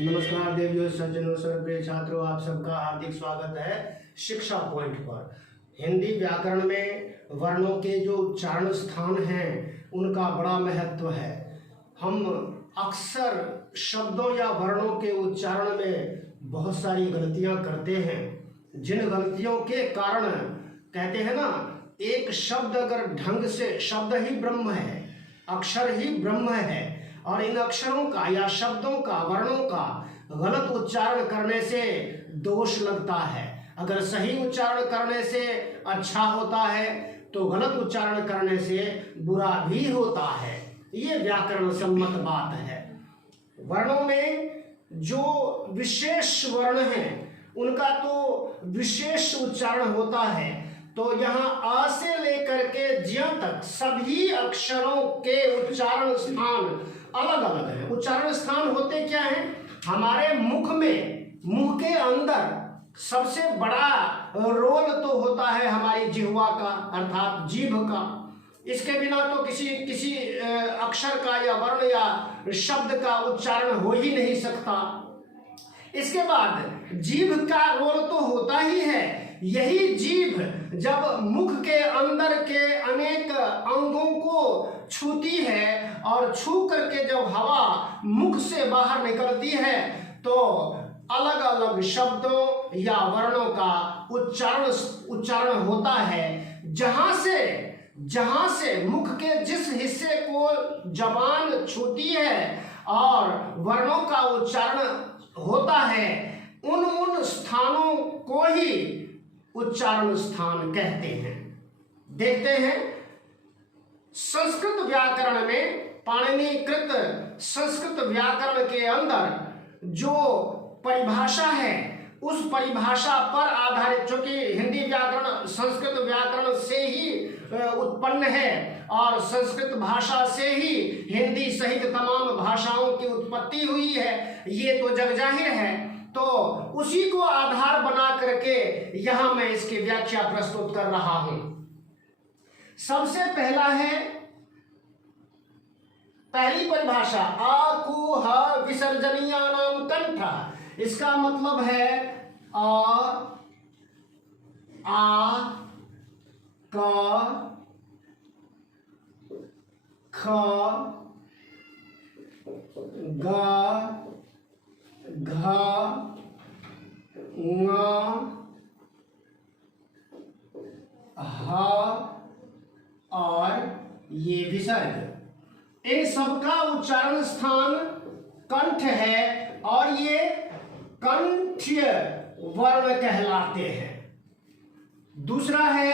नमस्कार देवियों, सज्जनों, सर्वप्रिय छात्रों, आप सबका हार्दिक स्वागत है शिक्षा पॉइंट पर। हिंदी व्याकरण में वर्णों के जो उच्चारण स्थान हैं उनका बड़ा महत्व है। हम अक्सर शब्दों या वर्णों के उच्चारण में बहुत सारी गलतियां करते हैं, जिन गलतियों के कारण कहते हैं ना, एक शब्द अगर ढंग से, शब्द ही ब्रह्म है, अक्षर ही ब्रह्म है, और इन अक्षरों का या शब्दों का, वर्णों का गलत उच्चारण करने से दोष लगता है। अगर सही उच्चारण करने से अच्छा होता है तो गलत उच्चारण करने से बुरा भी होता है। ये व्याकरण सम्मत बात है। वर्णों में जो विशेष वर्ण हैं उनका तो विशेष उच्चारण होता है। तो यहाँ आ से लेकर के ज्य तक सभी अक्षरों के उच्चारण स्थान अलग अलग है। उच्चारण स्थान होते क्या हैं? हमारे मुख में, मुंह के अंदर सबसे बड़ा रोल तो होता है हमारी जिह्वा का, अर्थात जीभ का। इसके बिना तो किसी अक्षर का या वर्ण या शब्द का उच्चारण हो ही नहीं सकता। इसके बाद जीभ का रोल तो होता ही है। यही जीभ जब मुख के अंदर के अनेक अंगों को छूती है और छू करके जब हवा मुख से बाहर निकलती है तो अलग अलग शब्दों या वर्णों का उच्चारण होता है। जहां से मुख के जिस हिस्से को जबान छूती है और वर्णों का उच्चारण होता है, उन स्थानों को ही उच्चारण स्थान कहते हैं। देखते हैं संस्कृत व्याकरण में, पाणिनिकृत संस्कृत व्याकरण के अंदर जो परिभाषा है उस परिभाषा पर आधारित, चूंकि हिंदी व्याकरण संस्कृत व्याकरण से ही उत्पन्न है और संस्कृत भाषा से ही हिंदी सहित तमाम भाषाओं की उत्पत्ति हुई है, ये तो जग जाहिर है। तो उसी को आधार बना करके यहां मैं इसकी व्याख्या प्रस्तुत कर रहा हूं। सबसे पहला है, पहली परिभाषा आकुह विसर्जनीयानाम कंठ। इसका मतलब है आ क ख ग घ ङ ह और ये विसर्ग। इन सबका उच्चारण स्थान कंठ है और ये कंठ्य वर्ण कहलाते हैं। दूसरा है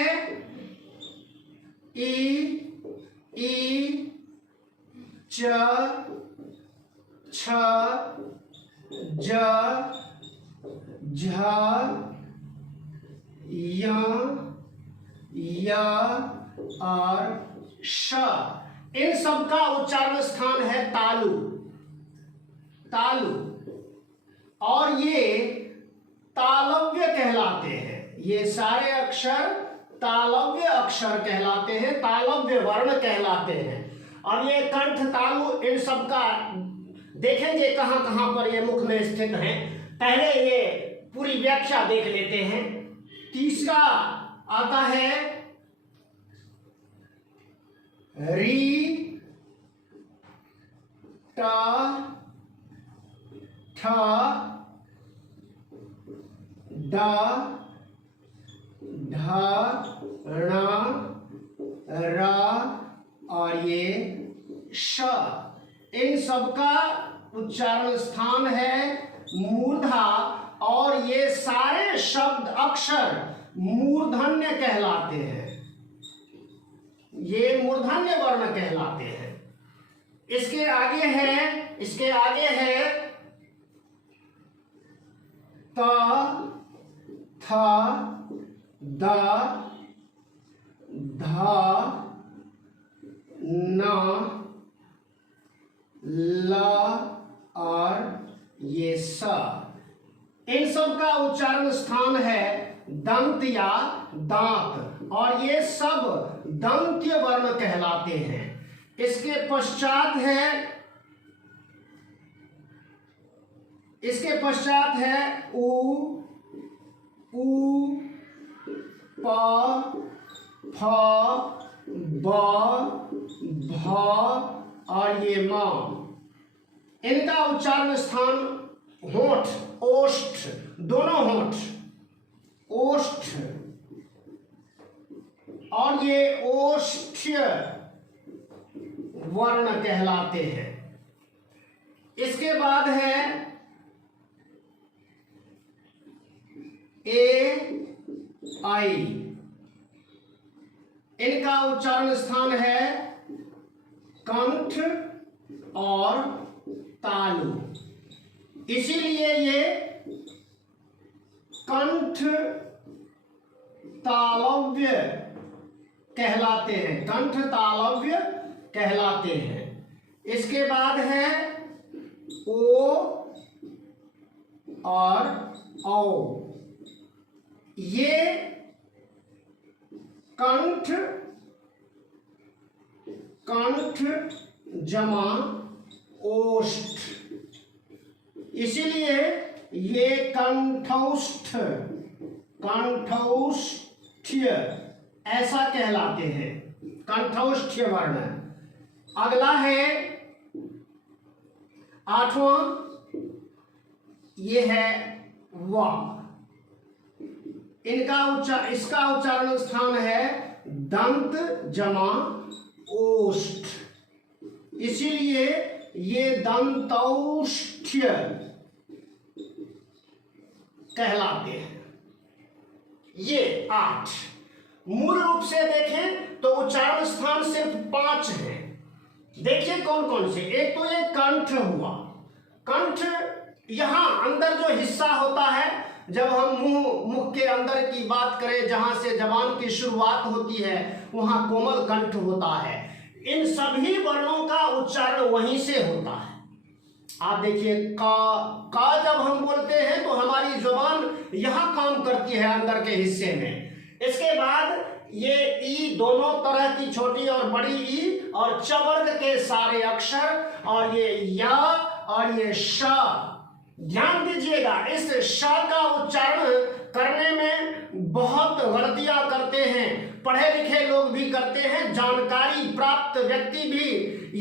ई च छ ज झ य और श। इन सबका उच्चारण स्थान है तालु। और ये तालव्य कहलाते हैं। ये सारे अक्षर तालव्य अक्षर कहलाते हैं, तालव्य वर्ण कहलाते हैं। और ये कंठ, तालु, इन सबका देखेंगे कहां कहां पर ये मुख में स्थित हैं। पहले ये पूरी व्याख्या देख लेते हैं। तीसरा आता है री ट ठ ड ढ ण र और ये श। इन सबका उच्चारण स्थान है मूर्धा और ये सारे शब्द अक्षर मूर्धन्य कहलाते हैं। ये मूर्धन्य वर्ण कहलाते हैं। इसके आगे है त थ द ध न ल और ये स। इन सब का उच्चारण स्थान है दंत या दांत और ये सब दंत्य वर्ण कहलाते हैं। इसके पश्चात है इसके पश्चात है उ, प, फ, ब, भ और ये म। इनका उच्चारण स्थान होंठ, ओष्ठ, दोनों होंठ, ओष्ठ, और ये ओष्ठ्य वर्ण कहलाते हैं। इसके बाद है ए, आई। इनका उच्चारण स्थान है कंठ और तालु, इसीलिए ये कंठ तालव्य कहलाते हैं, कंठ तालव्य कहलाते हैं। इसके बाद है ओ और औ। ये कंठ, कंठ जमा ओष्ठ, इसीलिए ये कंठौष्ठ, कंठौष्ठ्य ऐसा कहलाते हैं, कंठौष्ठ्य वर्ण। अगला है आठवां, ये है व। इसका उच्चारण स्थान है दंत जमा ओष्ठ, इसीलिए ये दंतौष्ठ्य कहलाते हैं। ये 8। मूल रूप से देखें तो उच्चारण स्थान सिर्फ 5 हैं। देखिए कौन कौन से। एक तो ये कंठ हुआ। कंठ यहां अंदर जो हिस्सा होता है, जब हम मुंह के अंदर की बात करें, जहां से जबान की शुरुआत होती है, वहां कोमल कंठ होता है। इन सभी वर्णों का उच्चारण वहीं से होता है। आप देखिए का जब हम बोलते हैं तो हमारी जुबान यहां काम करती है अंदर के हिस्से में। इसके बाद ये ई, दोनों तरह की छोटी और बड़ी ई और च वर्ग के सारे अक्षर, और ये या और ये श। ध्यान दीजिएगा, इस श का उच्चारण करने में बहुत गलतियां करते हैं, पढ़े लिखे लोग भी करते हैं, जानकारी प्राप्त व्यक्ति भी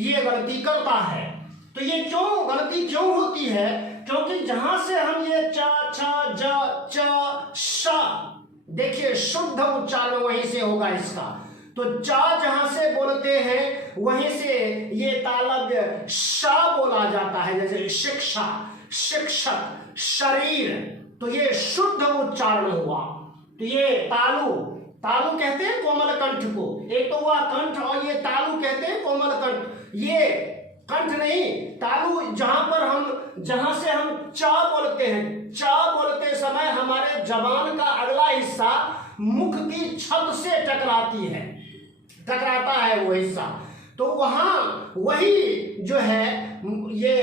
ये गलती करता है। तो ये गलती क्यों होती है? क्योंकि जहां से हम ये च, छ, ज, च, श, देखिए शुद्ध उच्चारण वहीं से होगा इसका। तो चा जहां से बोलते हैं वहीं से ये तालव्य श बोला जाता है, जैसे शिक्षा, शिक्षक, शरीर, तो ये शुद्ध उच्चारण हुआ। तो ये तालु, तालु कहते हैं कोमल कंठ को। एक तो हुआ कंठ और ये तालु कहते हैं कोमल कंठ। ये कंठ नहीं, तालु जहां से हम च बोलते हैं, च बोलते समय हमारे जबान का अगला हिस्सा मुख की छत से टकराता है वो हिस्सा, तो वहां वही जो है ये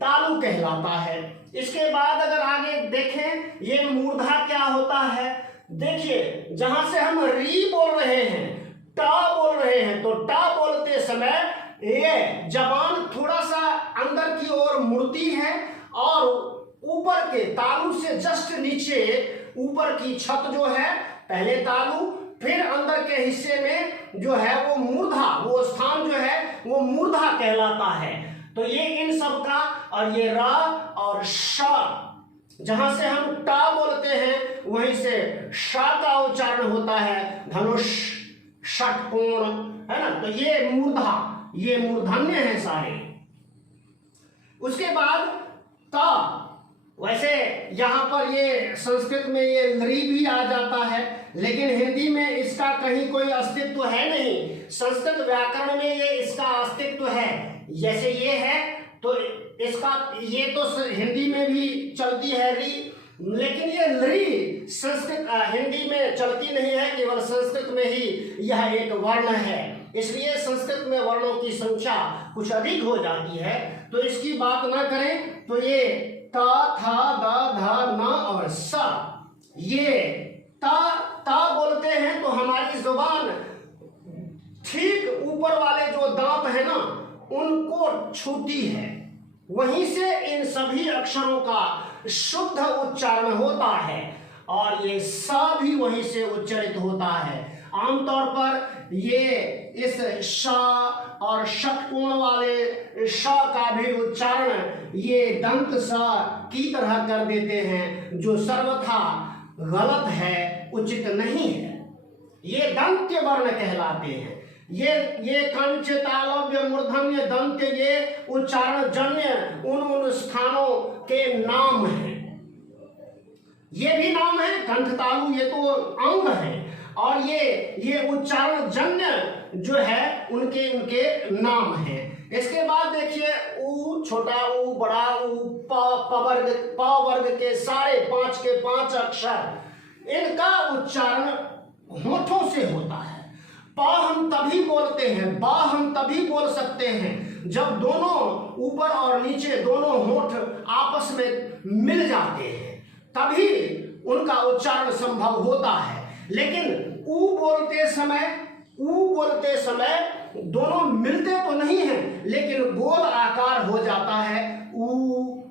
तालु कहलाता है। इसके बाद अगर आगे देखें, ये मूर्धा क्या होता है। देखिए जहां से हम री बोल रहे हैं, टा बोल रहे हैं, तो टा बोलते समय ये जबान थोड़ा सा अंदर की ओर मुड़ती है और ऊपर के तालु से जस्ट नीचे ऊपर की छत जो है, पहले तालु फिर अंदर के हिस्से में जो है वो मूर्धा, वो स्थान जो है वो मूर्धा कहलाता है। तो ये इन सब का, और ये रा और श, जहां से हम टा बोलते हैं वहीं से श का उच्चारण होता है, धनुष, षटकोण, है ना। तो ये मूर्धा, ये मूर्धन्य है सारे। उसके बाद ता, वैसे यहाँ पर ये संस्कृत में ये लरी भी आ जाता है, लेकिन हिंदी में इसका कहीं कोई अस्तित्व है नहीं। संस्कृत व्याकरण में ये इसका अस्तित्व है, जैसे ये है तो इसका, ये तो हिंदी में भी चलती है री, लेकिन ये लरी संस्कृत हिंदी में चलती नहीं है, केवल संस्कृत में ही यह एक वर्ण है। इसलिए संस्कृत में वर्णों की संख्या कुछ अधिक हो जाती है, तो इसकी बात ना करें। तो ये ता, था, दा, धा, ना और सा, ये ता बोलते हैं तो हमारी जुबान ठीक ऊपर वाले जो दांत है ना उनको छूती है, वहीं से इन सभी अक्षरों का शुद्ध उच्चारण होता है और ये स भी वहीं से उच्चारित होता है। आमतौर पर ये इस श और षट्कोण वाले श का भी उच्चारण ये दंत स की तरह कर देते हैं, जो सर्वथा गलत है, उचित नहीं है। ये दंत्य वर्ण कहलाते हैं। ये कंठ, तालव्य, मूर्धन्य, दंत्य ये उच्चारण जन्य उन स्थानों के नाम हैं। ये भी नाम है, कंठ तालु ये तो अंग है, और ये उच्चारण जन्य जो है उनके नाम हैं। इसके बाद देखिए ऊ, छोटा ऊ, बड़ा ऊ, प वर्ग के सारे 5 के 5 अक्षर, इनका उच्चारण होठों से होता है। प हम तभी बोलते हैं, बा हम तभी बोल सकते हैं जब दोनों ऊपर और नीचे दोनों होठ आपस में मिल जाते हैं, तभी उनका उच्चारण संभव होता है। लेकिन ऊ बोलते समय दोनों मिलते तो नहीं हैं, लेकिन गोल आकार हो जाता है ऊ,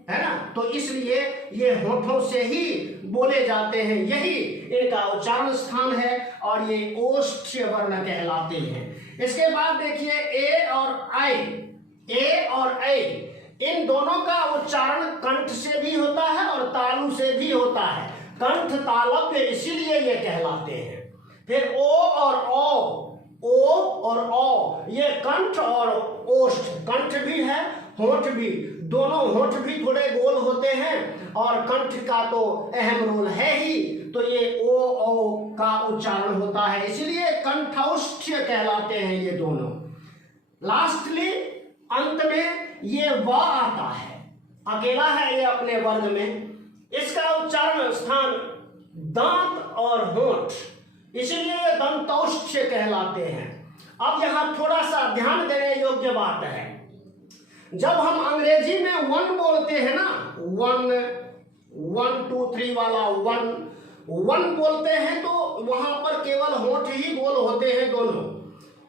है ना। तो इसलिए ये होठों से ही बोले जाते हैं, यही इनका उच्चारण स्थान है और ये ओष्ठ्य वर्ण कहलाते हैं। इसके बाद देखिए ए और ऐ, इन दोनों का उच्चारण कंठ से भी होता है और तालु से भी होता है। कंठ तालव्य इसीलिए ये कहलाते हैं। फिर ओ और औ, ये कंठ और ओष्ठ, कंठ भी है होठ भी, दोनों होठ भी थोड़े गोल होते हैं और कंठ का तो अहम रोल है ही, तो ये ओ औ का उच्चारण होता है, इसीलिए कंठौष्ठ्य कहलाते हैं ये दोनों। लास्टली अंत में ये व आता है, अकेला है ये अपने वर्ग में। इसका उच्चारण स्थान दांत और होठ, इसीलिए ये दंतौष्ठ्य कहलाते हैं। अब यहां थोड़ा सा ध्यान देने योग्य बात है, जब हम अंग्रेजी में वन बोलते हैं ना, 1 2 3 वाला वन बोलते हैं, तो वहां पर केवल होठ ही गोल होते हैं, दोनों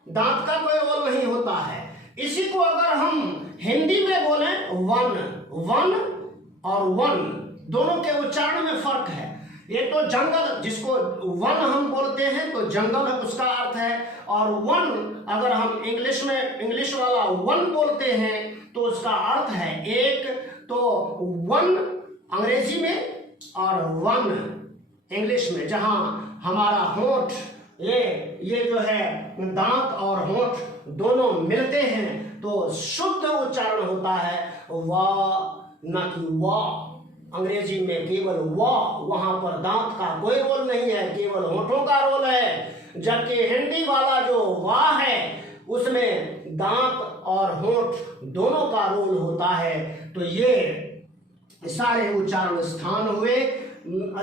दांत का कोई रोल नहीं होता है। इसी को अगर हम हिंदी में बोले वन और वन, दोनों के उच्चारण में फर्क है। ये तो जंगल, जिसको वन हम बोलते हैं तो जंगल उसका अर्थ है, और वन अगर हम इंग्लिश वाला वन बोलते हैं तो उसका अर्थ है एक। तो वन अंग्रेजी में और वन इंग्लिश में, जहां हमारा होठ ये जो है दांत और होठ दोनों मिलते हैं तो शुद्ध उच्चारण होता है वा, न कि वा। अंग्रेजी में केवल वा, वहां पर दांत का कोई रोल नहीं है, केवल होठों का रोल है। जबकि हिंदी वाला जो वा है उसमें दांत और होठ दोनों का रोल होता है। तो ये सारे उच्चारण स्थान हुए।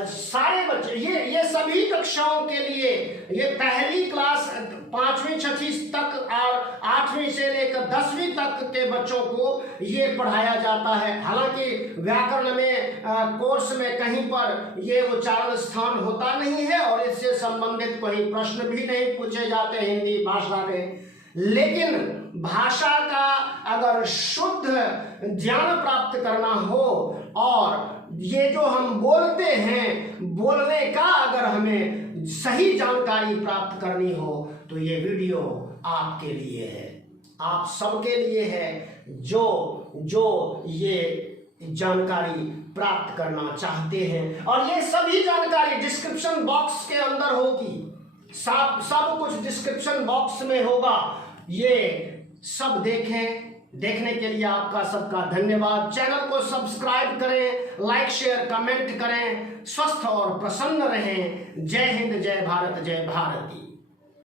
सारे बच्चे ये सभी कक्षाओं के लिए, ये पहली क्लास 5वीं 6वीं तक और 8वीं से लेकर 10वीं तक के बच्चों को ये पढ़ाया जाता है। हालांकि व्याकरण में कोर्स में कहीं पर ये उच्चारण स्थान होता नहीं है और इससे संबंधित कोई प्रश्न भी नहीं पूछे जाते हिंदी भाषा में। लेकिन भाषा का अगर शुद्ध ज्ञान प्राप्त करना हो और ये जो हम बोलते हैं, बोलने का अगर हमें सही जानकारी प्राप्त करनी हो तो ये वीडियो आपके लिए है, आप सबके लिए है जो ये जानकारी प्राप्त करना चाहते हैं। और ये सभी जानकारी डिस्क्रिप्शन बॉक्स के अंदर होगी, सब कुछ डिस्क्रिप्शन बॉक्स में होगा। ये सब देखने के लिए आपका सबका धन्यवाद। चैनल को सब्सक्राइब करें, लाइक शेयर कमेंट करें। स्वस्थ और प्रसन्न रहें। जय हिंद, जय भारत, जय भारती।